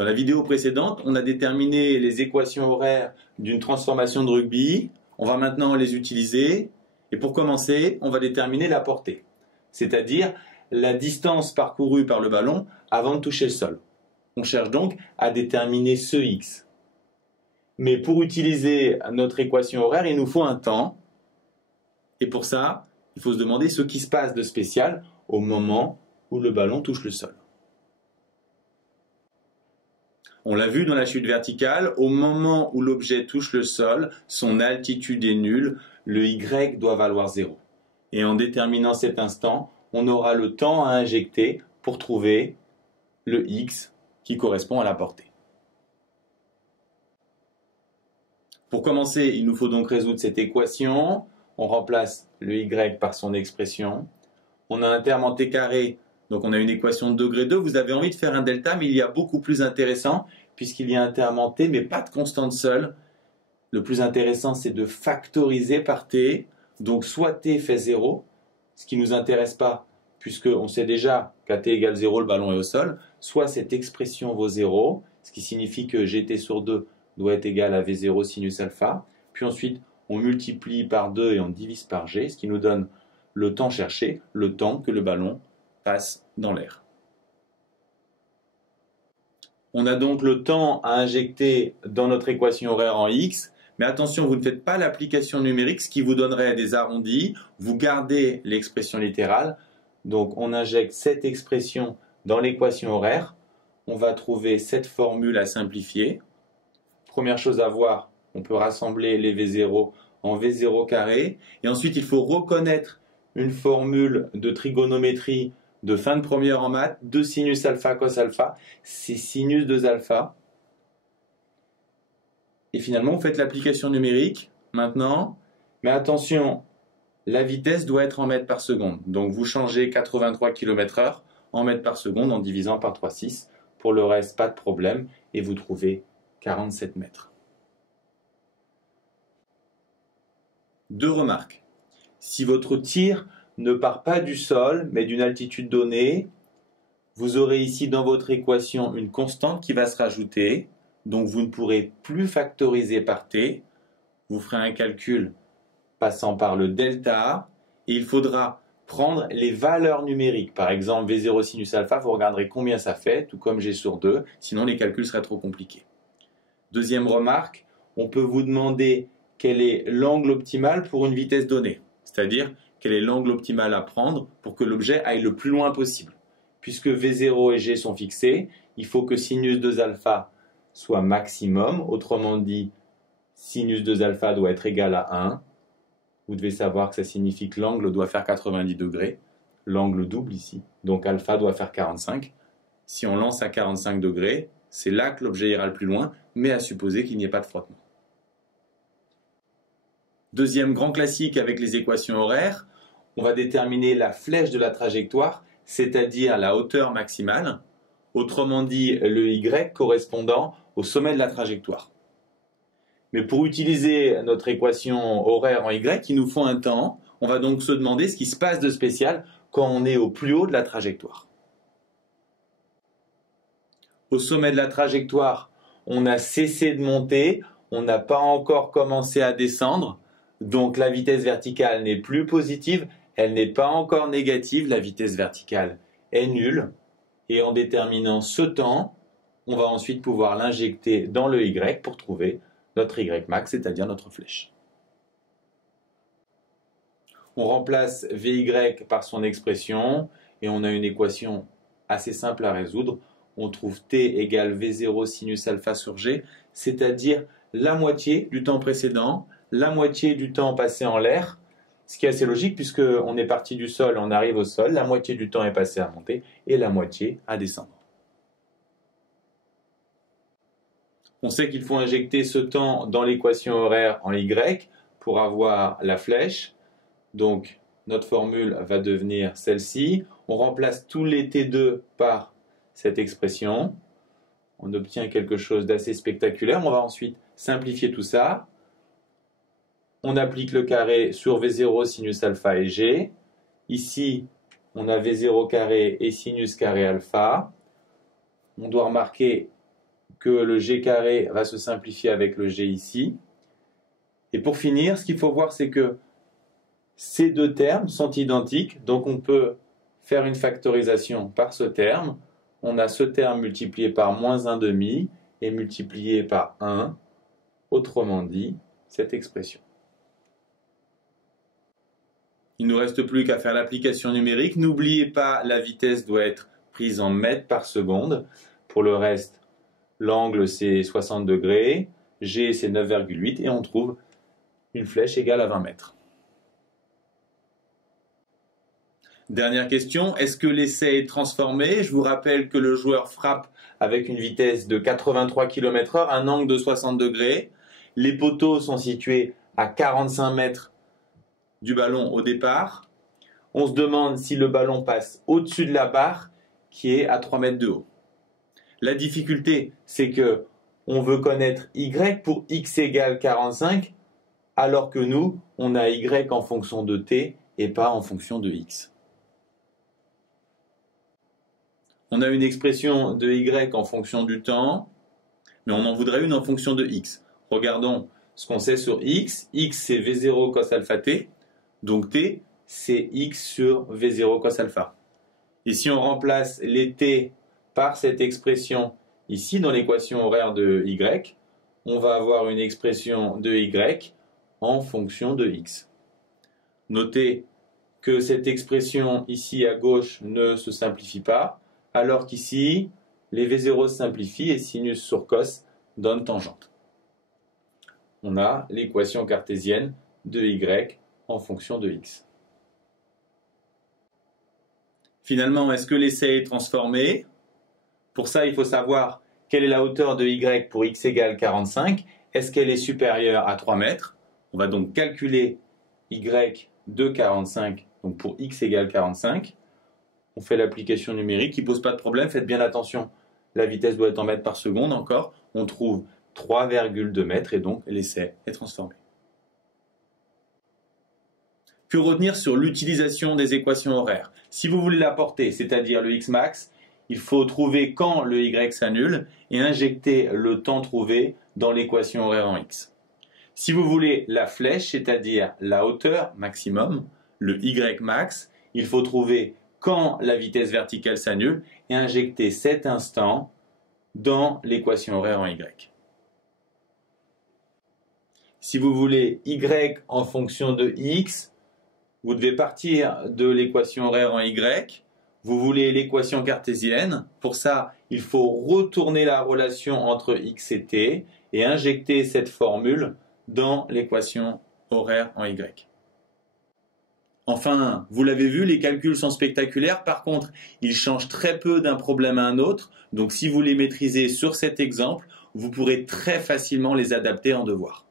Dans la vidéo précédente, on a déterminé les équations horaires d'une transformation de rugby. On va maintenant les utiliser. Et pour commencer, on va déterminer la portée, c'est-à-dire la distance parcourue par le ballon avant de toucher le sol. On cherche donc à déterminer ce x. Mais pour utiliser notre équation horaire, il nous faut un temps. Et pour ça, il faut se demander ce qui se passe de spécial au moment où le ballon touche le sol. On l'a vu dans la chute verticale, au moment où l'objet touche le sol, son altitude est nulle, le y doit valoir 0. Et en déterminant cet instant, on aura le temps à injecter pour trouver le x qui correspond à la portée. Pour commencer, il nous faut donc résoudre cette équation. On remplace le y par son expression. On a un terme en t carré, donc on a une équation de degré 2. Vous avez envie de faire un delta, mais il y a beaucoup plus intéressant, puisqu'il y a un terme en t, mais pas de constante seule. Le plus intéressant, c'est de factoriser par t. Donc soit t fait 0, ce qui ne nous intéresse pas, puisqu'on sait déjà qu'à t égale 0, le ballon est au sol, soit cette expression vaut 0, ce qui signifie que gt sur 2 doit être égal à v0 sinus alpha. Puis ensuite, on multiplie par 2 et on divise par g, ce qui nous donne le temps cherché, le temps que le ballon passe dans l'air. On a donc le temps à injecter dans notre équation horaire en x, mais attention, vous ne faites pas l'application numérique, ce qui vous donnerait des arrondis. Vous gardez l'expression littérale. Donc on injecte cette expression dans l'équation horaire. On va trouver cette formule à simplifier. Première chose à voir, on peut rassembler les V0 en V0 carré. Et ensuite, il faut reconnaître une formule de trigonométrie de fin de première en maths, 2 sinus alpha cos alpha, c'est sinus 2 alpha. Et finalement, vous faites l'application numérique maintenant. Mais attention, la vitesse doit être en mètres par seconde. Donc vous changez 83 km/h en mètres par seconde en divisant par 3,6. Pour le reste, pas de problème. Et vous trouvez 47 mètres. Deux remarques. Si votre tir ne part pas du sol, mais d'une altitude donnée, vous aurez ici dans votre équation une constante qui va se rajouter. Donc vous ne pourrez plus factoriser par t. Vous ferez un calcul passant par le delta. Et il faudra prendre les valeurs numériques. Par exemple, V0 sinus alpha, vous regarderez combien ça fait, tout comme G sur 2. Sinon, les calculs seraient trop compliqués. Deuxième remarque, on peut vous demander quel est l'angle optimal pour une vitesse donnée. C'est-à-dire, quel est l'angle optimal à prendre pour que l'objet aille le plus loin possible. Puisque V0 et G sont fixés, il faut que sinus 2 alpha soit maximum. Autrement dit, sinus 2 alpha doit être égal à 1. Vous devez savoir que ça signifie que l'angle doit faire 90 degrés. L'angle double ici. Donc alpha doit faire 45. Si on lance à 45 degrés, c'est là que l'objet ira le plus loin, mais à supposer qu'il n'y ait pas de frottement. Deuxième grand classique avec les équations horaires, on va déterminer la flèche de la trajectoire, c'est-à-dire la hauteur maximale, autrement dit le y correspondant au sommet de la trajectoire. Mais pour utiliser notre équation horaire en y, il nous faut un temps. On va donc se demander ce qui se passe de spécial quand on est au plus haut de la trajectoire. Au sommet de la trajectoire, on a cessé de monter, on n'a pas encore commencé à descendre, donc la vitesse verticale n'est plus positive, elle n'est pas encore négative, la vitesse verticale est nulle. Et en déterminant ce temps, on va ensuite pouvoir l'injecter dans le y pour trouver notre y max, c'est-à-dire notre flèche. On remplace vy par son expression et on a une équation assez simple à résoudre. On trouve t égale v0 sinus alpha sur g, c'est-à-dire la moitié du temps précédent, la moitié du temps passé en l'air, ce qui est assez logique puisqu'on est parti du sol, on arrive au sol, la moitié du temps est passé à monter et la moitié à descendre. On sait qu'il faut injecter ce temps dans l'équation horaire en y pour avoir la flèche. Donc notre formule va devenir celle-ci. On remplace tous les t2 par cette expression. On obtient quelque chose d'assez spectaculaire. On va ensuite simplifier tout ça. On applique le carré sur V0 sinus alpha et G. Ici, on a V0 carré et sinus carré alpha. On doit remarquer que le g carré va se simplifier avec le g ici. Et pour finir, ce qu'il faut voir, c'est que ces deux termes sont identiques, donc on peut faire une factorisation par ce terme. On a ce terme multiplié par moins 1/2 et multiplié par 1, autrement dit, cette expression. Il ne nous reste plus qu'à faire l'application numérique. N'oubliez pas, la vitesse doit être prise en mètres par seconde. Pour le reste, l'angle c'est 60 degrés, g c'est 9,8 et on trouve une flèche égale à 20 mètres. Dernière question, est-ce que l'essai est transformé? Je vous rappelle que le joueur frappe avec une vitesse de 83 km/h, un angle de 60 degrés. Les poteaux sont situés à 45 mètres du ballon au départ. On se demande si le ballon passe au-dessus de la barre qui est à 3 mètres de haut. La difficulté, c'est que on veut connaître y pour x égale 45, alors que nous, on a y en fonction de t et pas en fonction de x. On a une expression de y en fonction du temps, mais on en voudrait une en fonction de x. Regardons ce qu'on sait sur x. X c'est v0 cos alpha t, donc t c'est x sur v0 cos alpha. Et si on remplace les t par cette expression ici dans l'équation horaire de y, on va avoir une expression de y en fonction de x. Notez que cette expression ici à gauche ne se simplifie pas, alors qu'ici, les V0 se simplifient et sinus sur cos donne tangente. On a l'équation cartésienne de y en fonction de x. Finalement, est-ce que l'essai est transformé? Pour ça, il faut savoir quelle est la hauteur de y pour x égale 45. Est-ce qu'elle est supérieure à 3 mètres? On va donc calculer y de 45, donc pour x égale 45. On fait l'application numérique qui ne pose pas de problème, faites bien attention. La vitesse doit être en mètres par seconde encore. On trouve 3,2 mètres et donc l'essai est transformé. Que retenir sur l'utilisation des équations horaires? Si vous voulez l'apporter, c'est-à-dire le x max, il faut trouver quand le y s'annule et injecter le temps trouvé dans l'équation horaire en x. Si vous voulez la flèche, c'est-à-dire la hauteur maximum, le y max, il faut trouver quand la vitesse verticale s'annule et injecter cet instant dans l'équation horaire en y. Si vous voulez y en fonction de x, vous devez partir de l'équation horaire en y. Vous voulez l'équation cartésienne. Pour ça, il faut retourner la relation entre x et t et injecter cette formule dans l'équation horaire en y. Enfin, vous l'avez vu, les calculs sont spectaculaires. Par contre, ils changent très peu d'un problème à un autre. Donc, si vous les maîtrisez sur cet exemple, vous pourrez très facilement les adapter en devoir.